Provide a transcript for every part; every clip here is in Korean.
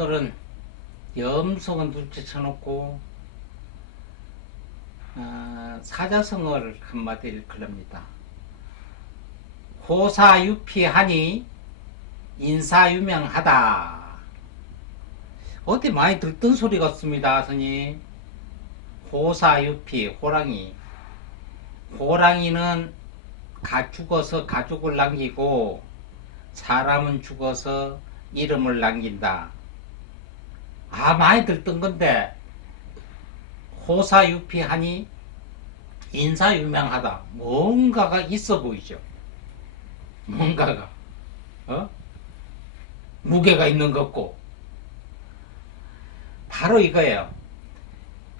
오늘은 염속은 둘째 쳐놓고 사자성어를 한마디 읽으렵니다. 호사유피하니 인사유명하다. 어디 많이 들던 소리 같습니다, 스님. 호사유피, 호랑이. 호랑이는 죽어서 가죽을 남기고 사람은 죽어서 이름을 남긴다. 많이 들던 건데 호사유피하니 인사유명하다. 뭔가가 있어 보이죠. 뭔가가 무게가 있는 것 같고 바로 이거예요.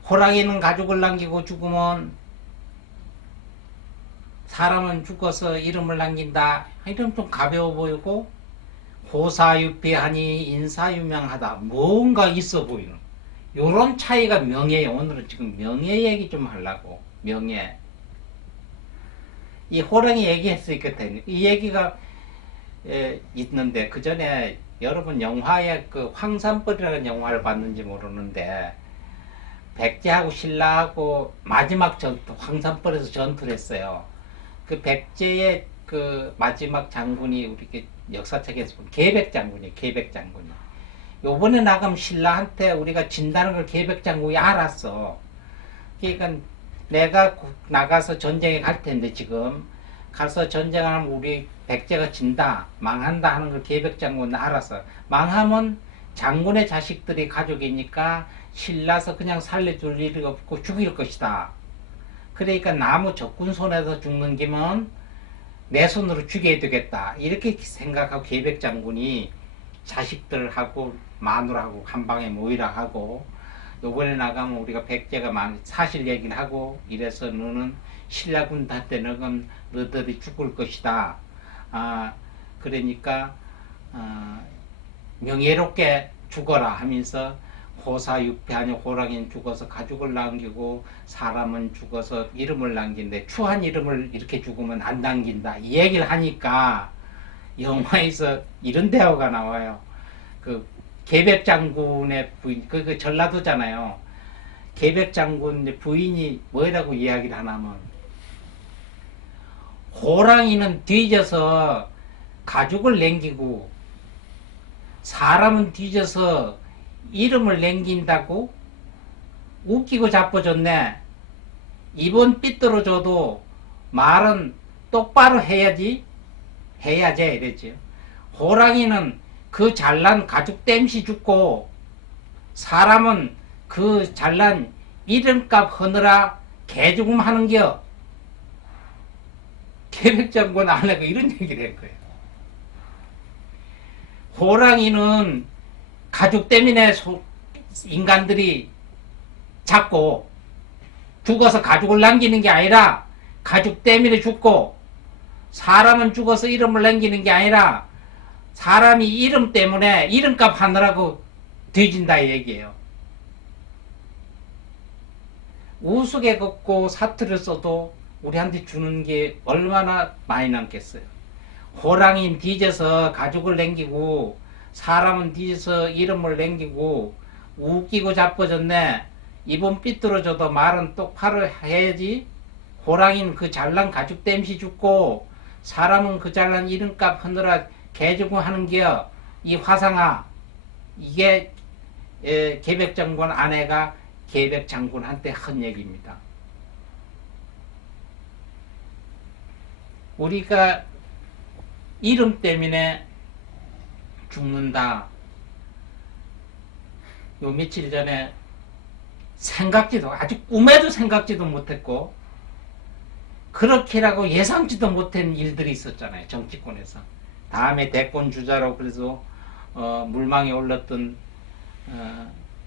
호랑이는 가죽을 남기고 죽으면 사람은 죽어서 이름을 남긴다. 이름 좀 가벼워 보이고 호사유피하니 인사유명하다. 뭔가 있어 보이는 요런 차이가 명예예요. 오늘은 지금 명예 얘기 좀 하려고. 명예. 이 호랑이 얘기했으니까 이 얘기가 있는데 그 전에 여러분 영화에 그 황산벌이라는 영화를 봤는지 모르는데 백제하고 신라하고 마지막 전투 황산벌에서 전투를 했어요. 그 백제의 그 마지막 장군이 우리 역사책에서 본 계백장군이에요. 계백장군이. 요번에 나가면 신라한테 우리가 진다는 걸 계백장군이 알았어. 그러니까 내가 나가서 전쟁에 갈 텐데 지금 가서 전쟁하면 우리 백제가 진다, 망한다 하는 걸 계백장군은 알았어. 망하면 장군의 자식들이 가족이니까 신라서 그냥 살려줄 일이 없고 죽일 것이다. 그러니까 나무 적군 손에서 죽는 김은 내 손으로 죽여야 되겠다. 이렇게 생각하고 계백장군이 자식들하고 마누라하고 한 방에 모이라 하고 요번에 나가면 우리가 백제가 사실 얘기를 하고 이래서 너는 신라군한테 너희들이 죽을 것이다. 그러니까 명예롭게 죽어라 하면서 호사유피하니 호랑이는 죽어서 가죽을 남기고 사람은 죽어서 이름을 남긴데 추한 이름을 이렇게 죽으면 안 남긴다. 이 얘기를 하니까 영화에서 이런 대화가 나와요. 그 계백장군의 부인, 그 전라도잖아요. 계백장군의 부인이 뭐라고 이야기를 하냐면 호랑이는 뒤져서 가죽을 남기고 사람은 뒤져서 이름을 남긴다고 웃기고 자빠졌네. 입은 삐뚤어져도 말은 똑바로 해야지 이랬죠. 호랑이는 그 잘난 가죽 땜시 죽고 사람은 그 잘난 이름값 하느라 개죽음 하는겨. 계백장군 아내가 이런 얘기를 한 거예요. 호랑이는 가죽 때문에 인간들이 잡고 죽어서 가죽을 남기는 게 아니라 가죽 때문에 죽고 사람은 죽어서 이름을 남기는 게 아니라 사람이 이름 때문에 이름값 하느라고 뒤진다 이 얘기예요. 우스개 걷고 사투를 써도 우리한테 주는 게 얼마나 많이 남겠어요. 호랑이는 뒤져서 가죽을 남기고 사람은 뒤져서 이름을 남기고 웃기고 자빠졌네. 입은 삐뚤어져도 말은 똑바로 해야지. 호랑이는 그 잘난 가죽 땜시 죽고 사람은 그 잘난 이름값 하느라 개죽음 하는겨. 이 화상아. 이게 계백장군 아내가 계백장군한테 한 얘기입니다. 우리가 이름 때문에 죽는다. 요 며칠 전에 생각지도 아주 꿈에도 생각지도 못했고 그렇게라고 예상치도 못한 일들이 있었잖아요. 정치권에서. 다음에 대권 주자로 그래서 물망에 올랐던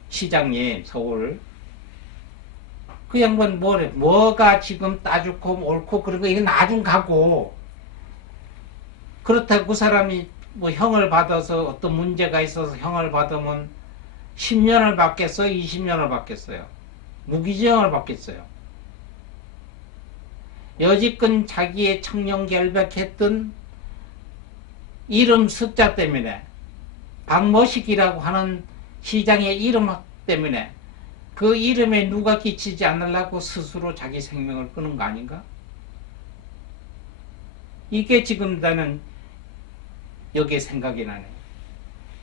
시장님 서울 그 양반 뭐가 지금 따죽고 옳고 그리고 이건 나중 가고 그렇다고 그 사람이 뭐 형을 받아서 어떤 문제가 있어서 형을 받으면 10년을 받겠어요? 20년을 받겠어요? 무기징역을 받겠어요? 여지껏 자기의 청렴결백했던 이름 숫자 때문에 박모식이라고 하는 시장의 이름 때문에 그 이름에 누가 끼치지 않으려고 스스로 자기 생명을 끊은 거 아닌가? 이게 지금 나는 여기에 생각이 나네.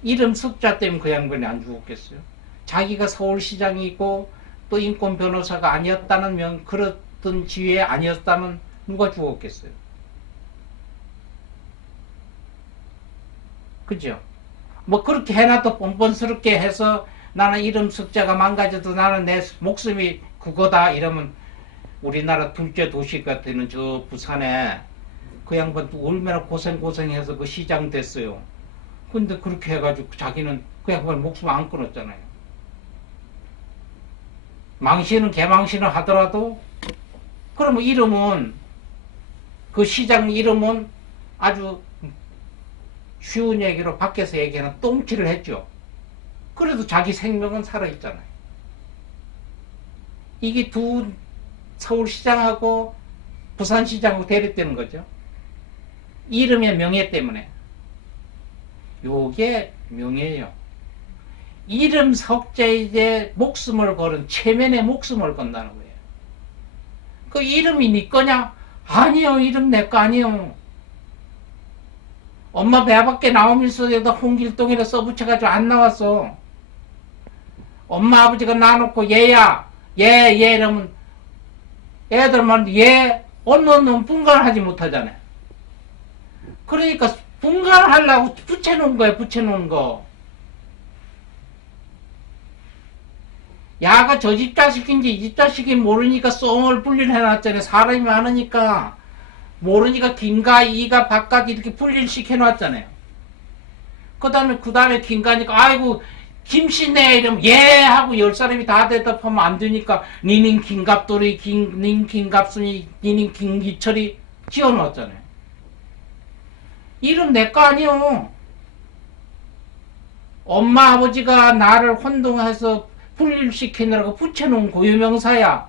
이름 숫자 때문에 그 양반이 안 죽었겠어요? 자기가 서울시장이고 또 인권 변호사가 아니었다는 그렇던 지위에 아니었다면 누가 죽었겠어요? 그죠? 뭐 그렇게 해놔도 뻔뻔스럽게 해서 나는 이름 숫자가 망가져도 나는 내 목숨이 그거다 이러면 우리나라 둘째 도시가 되는 저 부산에 그 양반 얼마나 고생해서 그 시장 됐어요. 근데 그렇게 해가지고 자기는 그 양반 목숨 안 끊었잖아요. 망신은 개망신을 하더라도 그러면 이름은 그 시장 이름은 아주 쉬운 얘기로 밖에서 얘기하는 똥치를 했죠. 그래도 자기 생명은 살아있잖아요. 이게 두 서울시장하고 부산시장하고 대립되는 거죠. 이름의 명예 때문에. 요게 명예예요. 이름 석자에 이제 목숨을 걸은 체면에 목숨을 건다는 거예요. 그 이름이 네 거냐? 아니요, 이름 내 거 아니요. 엄마 배 밖에 나오면서 여기다 홍길동이라 써붙여가지고 안 나왔어. 엄마 아버지가 놔놓고 얘야, 얘 이러면 애들만 얘 언노는 분간을 하지 못하잖아요. 그러니까 분간을 하려고 붙여놓은 거예요. 붙여놓은 거. 야가 저 집 자식인지 이 집 자식이 모르니까 썽을 분리를 해놨잖아요. 사람이 많으니까 모르니까 김가 이가 바깥 이렇게 분리를 시켜놨잖아요. 그 다음에 김가니까 아이고 김씨네 이러면 예 하고 10사람이 다 대답하면 안 되니까 니는 김갑돌이 닌 김갑순이 니는 김기철이 지어놓았잖아요. 이름 내 거 아니요. 엄마 아버지가 나를 혼동해서 분리시키느라고 붙여놓은 고유명사야.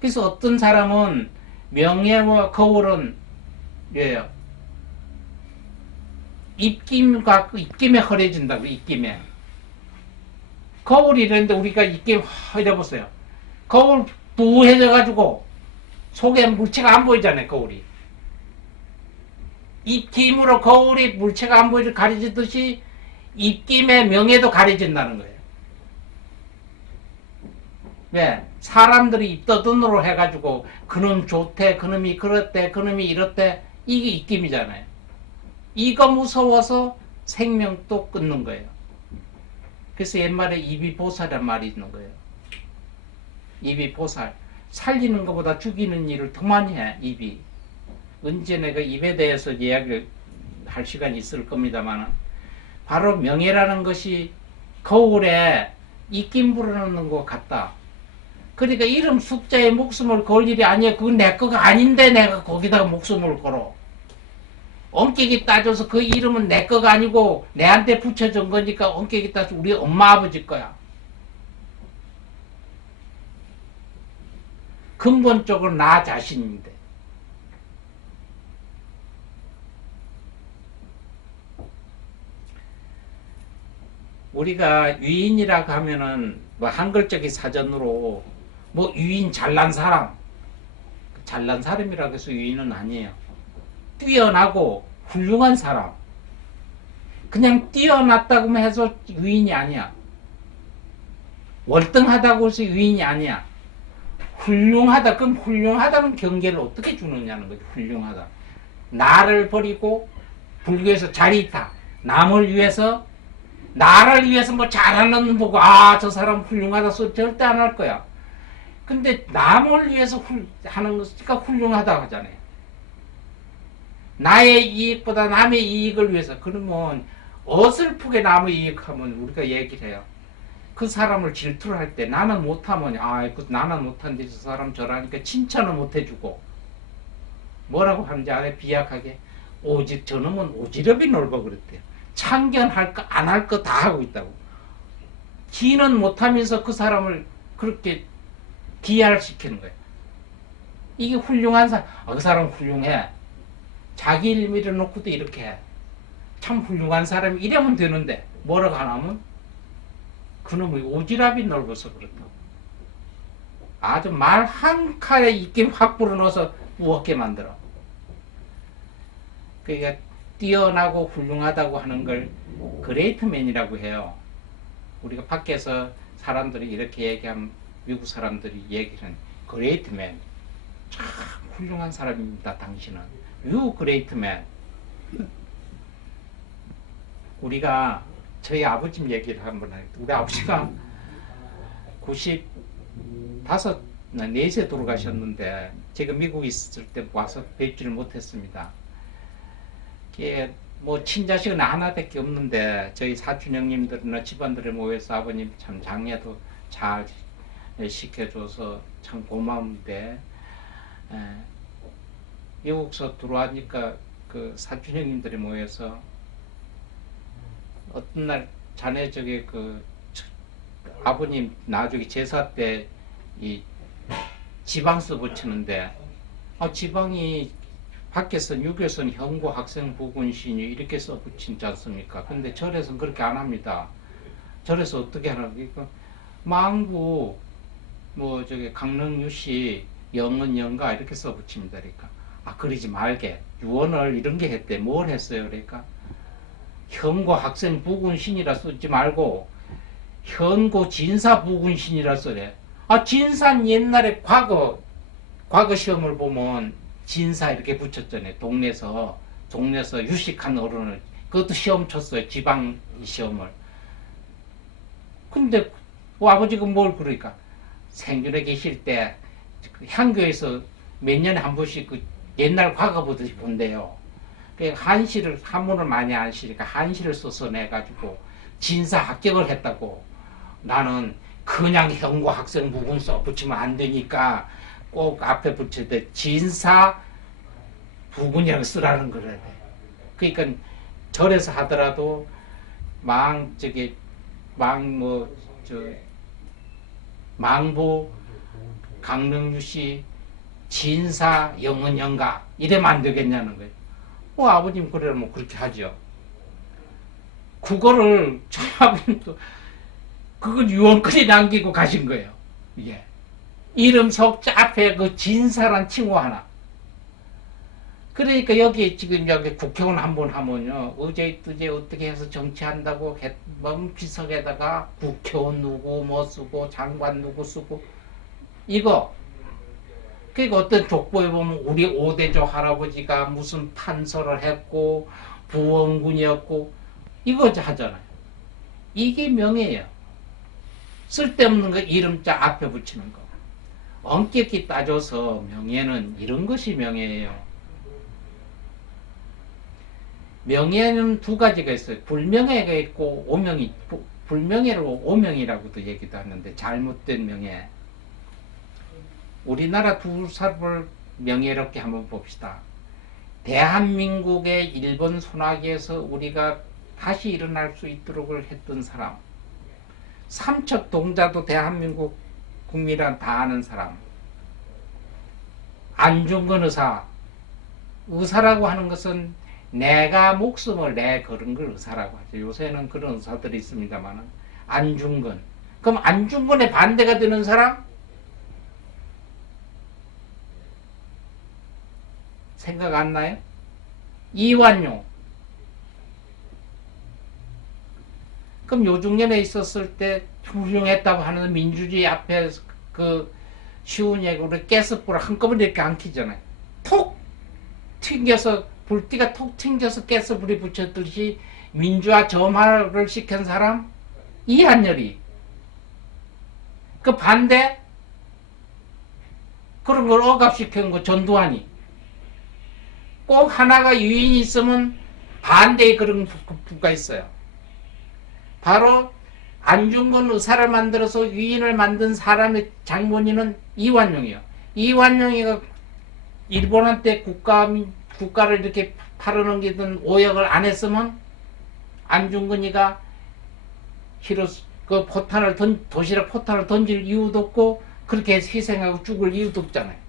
그래서 어떤 사람은 명예와 거울은 뭐예요? 입김에 허래진다고. 입김에 거울이 이랬는데 우리가 입김 이래보세요. 거울 부해져 가지고 속에 물체가 안 보이잖아요. 거울이 입김으로 거울이 물체가 안 보이를 가려지듯이 입김의 명예도 가려진다는 거예요. 왜? 사람들이 입더든으로 해가지고 그놈 좋대, 그놈이 그렇대, 그놈이 이렇대, 이게 입김이잖아요. 이거 무서워서 생명도 끊는 거예요. 그래서 옛말에 입이 보살이란 말이 있는 거예요. 입이 보살. 살리는 것보다 죽이는 일을 더 많이 해, 입이. 언제 내가 입에 대해서 이야기를 할 시간이 있을 겁니다만, 바로 명예라는 것이 거울에 입김 불어넣는 것 같다. 그러니까 이름 숫자에 목숨을 걸 일이 아니야. 그건 내 거가 아닌데 내가 거기다가 목숨을 걸어. 엄격히 따져서 그 이름은 내 거가 아니고 내한테 붙여준 거니까 엄격히 따져서 우리 엄마 아버지 거야. 근본적으로 나 자신인데. 우리가 유인이라고 하면은 뭐 한글적인 사전으로 뭐 유인 잘난 사람이라고 해서 유인은 아니에요. 뛰어나고 훌륭한 사람. 그냥 뛰어났다고 해서 유인이 아니야. 월등하다고 해서 유인이 아니야. 훌륭하다. 그럼 훌륭하다는 경계를 어떻게 주느냐는 거지. 훌륭하다. 나를 버리고 불교에서 자리타. 남을 위해서 나를 위해서 뭐 잘하는 놈 보고 저 사람 훌륭하다 소리 절대 안 할 거야. 근데 남을 위해서 하는 것이니까 훌륭하다 하잖아요. 나의 이익보다 남의 이익을 위해서. 그러면 어설프게 남의 이익하면 우리가 얘기를 해요. 그 사람을 질투를 할 때 나는 못하면 나는 못한데 저 사람 저라니까 칭찬을 못해주고 뭐라고 하는지 알아요? 비약하게 오직 저놈은 오지랖이 넓어 그랬대요. 참견할 거 안 할 거 다 하고 있다고. 기는 못하면서 그 사람을 그렇게 기활시키는 거예요. 이게 훌륭한 사람. 그 사람 훌륭해. 자기 일 밀어놓고도 이렇게 해. 참 훌륭한 사람이 이러면 되는데 뭐라고 하냐면 그놈의 오지랖이 넓어서 그렇다. 아주 말 한 칼에 입김 확 불어넣어서 무겁게 만들어. 그러니까 뛰어나고 훌륭하다고 하는 걸 그레이트맨이라고 해요. 우리가 밖에서 사람들이 이렇게 얘기하면 미국 사람들이 얘기하는 그레이트맨, 참 훌륭한 사람입니다. 당신은 You 그레이트맨. 우리가 저희 아버지 얘기를 한번 해요. 우리 아버지가 95, 4세 돌아가셨는데 제가 미국에 있을 때 와서 뵙지를 못했습니다. 뭐 친자식은 하나밖에 없는데 저희 사촌 형님들이나 집안들에 모여서 아버님 참 장례도 잘 시켜줘서 참 고마운데 미국서 들어와니까 그 사촌 형님들이 모여서 어떤 날 자네 저기 그 아버님 나중에 제사 때 이 지방서 붙이는데 지방이 밖에서 유교선 현고 학생 부군신이 이렇게 써 붙이지 않습니까? 근데 절에서는 그렇게 안 합니다. 절에서 어떻게 하나 그러니까 망부 뭐 저기 강릉유씨 영은 영가 이렇게 써 붙입니다. 그러니까 그러지 말게 유언을 이런 게 했대. 뭘 했어요? 그러니까 현고 학생 부군신이라 쓰지 말고 현고 진사 부군신이라 써래. 진사는 옛날에 과거 시험을 보면 진사 이렇게 붙였잖아요. 동네에서 유식한 어른을 그것도 시험 쳤어요. 지방 시험을. 근데 아버지가 뭘 그러니까 생전에 계실 때 향교에서 몇 년에 한 번씩 그 옛날 과거 보듯이 본대요. 한시를 한문을 많이 안 쓰니까 한시를 써서 내 가지고 진사 합격을 했다고. 나는 그냥 현고 학생 부분 써 붙이면 안 되니까 꼭 앞에 붙일 때 진사 부군이라고 쓰라는 거래. 그러니까 절에서 하더라도 망부 강릉유씨 진사 영은영가 이래면 안 되겠냐는 거예요. 아버님 그래라 뭐 그렇게 하죠. 그거를 저 아버님도 그걸 유언글에 남기고 가신 거예요. 이게 이름 석자 앞에 그 진사란 칭호 하나. 그러니까 여기 지금 여기 국회의원 한번 하면요 어제 어떻게 해서 정치한다고 먼 비석에다가 국회의원 누구 뭐 쓰고 장관 누구 쓰고 이거. 그러니까 어떤 족보에 보면 우리 오대조 할아버지가 무슨 판서를 했고 부원군이었고 이거 하잖아요. 이게 명예예요. 쓸데없는 거 이름자 앞에 붙이는 거. 엄격히 따져서 명예는 이런 것이 명예예요. 명예는 두 가지가 있어요. 불명예가 있고 오명이, 불명예를 오명이라고도 얘기도 하는데 잘못된 명예. 우리나라 두 사람을 명예롭게 한번 봅시다. 대한민국의 일본 소나기에서 우리가 다시 일어날 수 있도록 했던 사람. 삼척 동자도 대한민국 국민이란 다 아는 사람. 안중근 의사. 의사라고 하는 것은 내가 목숨을 내 그런 걸 의사라고 하죠. 요새는 그런 의사들이 있습니다만 안중근. 그럼 안중근의 반대가 되는 사람? 생각 안 나요? 이완용. 그럼 요중년에 있었을 때 훌륭했다고 하는 민주주의 앞에 그 쉬운 얘기로 가스불을 한꺼번에 이렇게 안 켜잖아요. 톡 튕겨서 불띠가 톡 튕겨서 가스불이 붙였듯이 민주화 점화를 시킨 사람 이한열이. 그 반대 그런 걸 억압시킨 거 전두환이. 꼭 하나가 유인이 있으면 반대의 그런 부가 있어요. 바로 안중근 의사를 만들어서 유인을 만든 사람의 장본인은 이완용이에요. 이완용이가 일본한테 국가를 이렇게 팔아넘기던 오역을 안 했으면 안중근이가 그 도시락 포탄을 던질 이유도 없고 그렇게 희생하고 죽을 이유도 없잖아요.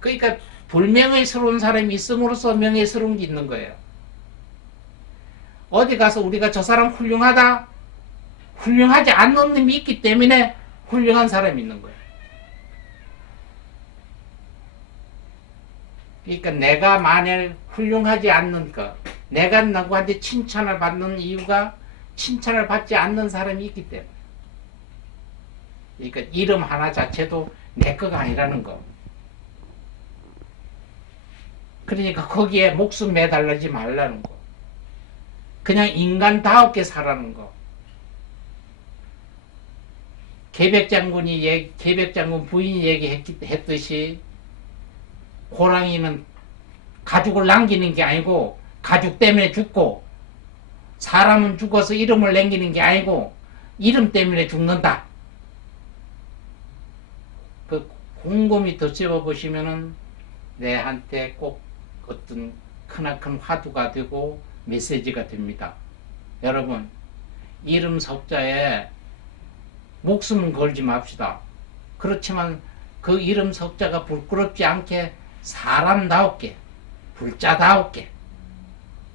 그러니까 불명예스러운 사람이 있음으로써 명예스러운 게 있는 거예요. 어디 가서 우리가 저 사람 훌륭하다, 훌륭하지 않는 놈이 있기 때문에 훌륭한 사람이 있는 거예요. 그러니까 내가 만일 훌륭하지 않는 것, 내가 누구한테 칭찬을 받는 이유가 칭찬을 받지 않는 사람이 있기 때문에. 그러니까 이름 하나 자체도 내 거가 아니라는 거. 그러니까 거기에 목숨 매달리지 말라는 거. 그냥 인간다웠게 살라는 거. 계백장군 부인이 얘기했듯이 호랑이는 가죽을 남기는 게 아니고 가죽 때문에 죽고, 사람은 죽어서 이름을 남기는 게 아니고 이름 때문에 죽는다. 그 곰곰이 덧씹어 보시면은 내한테 꼭 어떤 크나큰 화두가 되고 메시지가 됩니다. 여러분, 이름 석자에 목숨은 걸지 맙시다. 그렇지만 그 이름 석자가 부끄럽지 않게 사람다웠게, 불자다웠게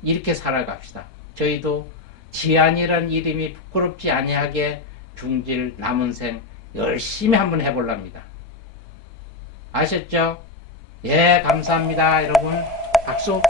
이렇게 살아갑시다. 저희도 지안이란 이름이 부끄럽지 아니하게 중질 남은 생 열심히 한번 해볼랍니다. 아셨죠? 예, 감사합니다. 여러분 박수.